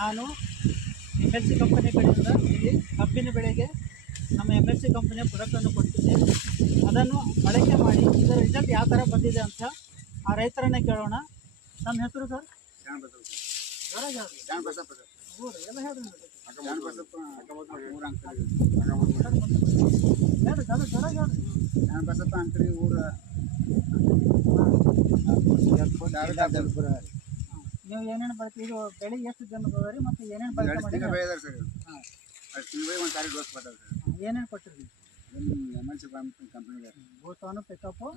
ನಾನು MLC company ಕಡೆಯಿಂದ ಇಲ್ಲಿ ಕಬ್ಬಿನ ಬೆಳೆಗೆ ನಮ್ಮ MLC ಕಂಪನಿಯ ಪ್ರಾಡಕ್ಟನ್ನು ಕೊಡ್ತಿದ್ದೆ. ಅದನ್ನು ಬಳಕೆ ಮಾಡಿ ಇದರ ರಿಸಲ್ಟ್ ಯಾವ ಥರ ಬಂದಿದೆ ಅಂತ ಆ ರೈತರನ್ನೇ ಕೇಳೋಣ. ನಮ್ಮ ಹೆಸರು ಸರ್? ಊರು ಎಲ್ಲ ಹೇಳ್ರಿ. ನೀವು ಏನೇನು ಬಳಕೆ ಇದು ಬೆಳೆ ಎಷ್ಟು ಜನ ರೀ ಮತ್ತು ಏನೇನು ಬಳಕೆ ಮಾಡಿ ಏನೇನು ಕೊಟ್ಟಿರಿ? ಬೂತಾನು ಪಿಕಪ್ಪು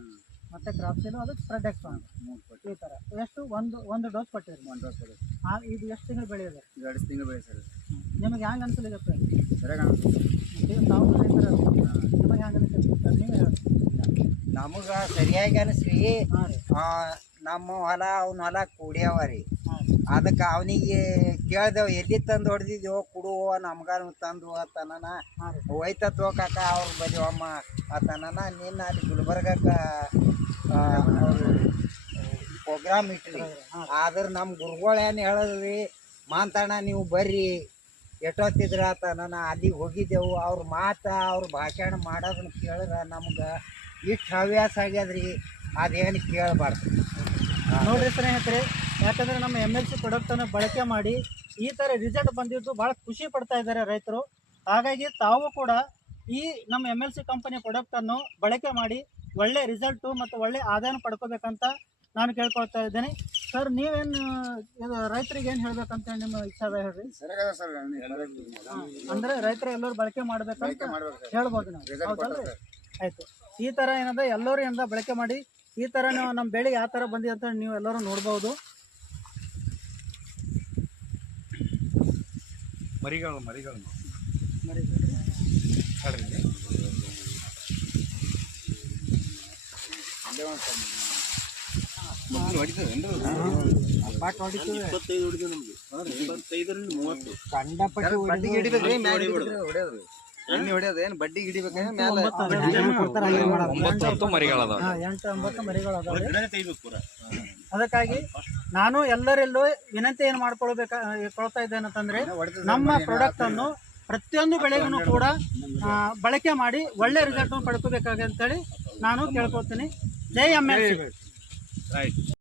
ಮತ್ತು ಕ್ರಾಪ್ಸಿಲು ಅದು ಸ್ಪ್ರೆಡ್ ಎಕ್ಸ್ಪಾನ್ ಈ ಥರ ಎಷ್ಟು ಒಂದು ಡೋಸ್ ಕೊಟ್ಟಿರಿ? ಒಂದು ಡೋಸ್ ಕೊಡಿ. ಇದು ಎಷ್ಟು ತಿಂಗಳು ಬೆಳೆಯೋದು? 2 ತಿಂಗಳು ಬೆಳೆ ಸರ್. ನಿಮಗೆ ಹ್ಯಾಂಗೆ ಅನ್ಸಲಿಗತ್ತೆ? ಸರಿಯಾಗಿ ತಾವು ರೈತರ ನಿಮಗೆ ಹ್ಯಾಂಗೆ ಅನಿಸುತ್ತೆ ಸರ್? ನೀವೇ ಹೇಳಿ. ನಮಗೆ ಸರಿಯಾಗಿ ಅನಿಸ್ರಿ. ನಮ್ಮ ಹೊಲ ಅವ್ನ ಹೊಲ ಕೂಡ್ಯಾವ ರೀ. ಅದಕ್ಕೆ ಅವನಿಗೆ ಕೇಳ್ದೇವು ಎಲ್ಲಿ ತಂದು ಹೊಡೆದಿದ್ದೇವು ಕೊಡುವ ನಮ್ಗ ತಂದು ಆತನ ಒಯ್ತತ್ವ ಕಾಕ ಅವ್ರ ಬಲಿ ಅಮ್ಮ ಆತನ ನಿನ್ನ ಅಲ್ಲಿ ಗುಲ್ಬರ್ಗಕ್ಕೆ ಪ್ರೋಗ್ರಾಮ್ ಇಟ್ರಿ. ಆದ್ರೆ ನಮ್ಮ ಗುರುಗಳು ಏನು ಹೇಳಿದ್ರಿ, ಮಾಂತಣ್ಣ ನೀವು ಬರ್ರಿ ಎಷ್ಟೊತ್ತಿದ್ರ ಆತನ ಅಲ್ಲಿಗೆ ಹೋಗಿದ್ದೆವು. ಅವ್ರ ಮಾತು ಅವ್ರ ಭಾಷಣ ಮಾಡೋದನ್ನ ಕೇಳಿದ್ರೆ ನಮ್ಗೆ ಇಷ್ಟು ಹವ್ಯಾಸ ಆಗ್ಯದ್ರಿ, ಅದೇನು ಕೇಳಬಾರ್ದು ನೋಡ್ರಿ ಸ್ನೇಹಿತರೆ. ಯಾಕಂದರೆ ನಮ್ಮ MLC ಪ್ರಾಡಕ್ಟನ್ನು ಬಳಕೆ ಮಾಡಿ ಈ ಥರ ರಿಸಲ್ಟ್ ಬಂದಿದ್ದು ಭಾಳ ಖುಷಿ ಪಡ್ತಾ ಇದ್ದಾರೆ ರೈತರು. ಹಾಗಾಗಿ ತಾವು ಕೂಡ ಈ ನಮ್ಮ MLC ಕಂಪನಿ ಪ್ರಾಡಕ್ಟನ್ನು ಬಳಕೆ ಮಾಡಿ ಒಳ್ಳೆ ರಿಸಲ್ಟು ಮತ್ತು ಒಳ್ಳೆ ಆದಾಯನ ಪಡ್ಕೋಬೇಕಂತ ನಾನು ಕೇಳ್ಕೊಳ್ತಾ ಇದ್ದೇನೆ. ಸರ್, ನೀವೇನು ಇದು ರೈತರಿಗೆ ಏನು ಹೇಳ್ಬೇಕಂತ ನಿಮ್ಮ ಇಚ್ಛೆ ಅದ ಹೇಳ್ರಿ. ಅಂದರೆ ರೈತರು ಎಲ್ಲರೂ ಬಳಕೆ ಮಾಡ್ಬೇಕಂತ ಹೇಳ್ಬೋದು ನಾವು, ಹೌದಲ್ರಿ? ಆಯಿತು. ಈ ಥರ ಏನಂದ್ರೆ ಎಲ್ಲರೂ ಏನಾರ ಬಳಕೆ ಮಾಡಿ ಈ ಥರ ನಮ್ಮ ಬೆಳೆ ಯಾವ ಥರ ಬಂದಿದೆ ಅಂತ ನೀವು ಎಲ್ಲರೂ ನೋಡ್ಬೋದು. ಮರಿಗಳು ಎಣ್ಣೆ ಹೊಡೆಯೋದು ಏನು ಬಡ್ಡಿ ಹಿಡಿಬೇಕು? 8-9 ಮರಿಗಳು. ಅದಕ್ಕಾಗಿ ನಾನು ಎಲ್ಲರೆಲ್ಲೂ ವಿನಂತಿ ಏನು ಮಾಡ್ಕೊಳ್ತಾ ಇದ್ದೇನೆ ಅಂತಂದ್ರೆ, ನಮ್ಮ ಪ್ರಾಡಕ್ಟ್ ಅನ್ನು ಪ್ರತಿಯೊಂದು ಬೆಳೆಗೂ ಕೂಡ ಬಳಕೆ ಮಾಡಿ ಒಳ್ಳೆ ರಿಸಲ್ಟ್ ಪಡ್ಕೋಬೇಕಾಗಿ ಅಂತೇಳಿ ನಾನು ಕೇಳ್ಕೊಳ್ತೀನಿ. ಜೈ MLC.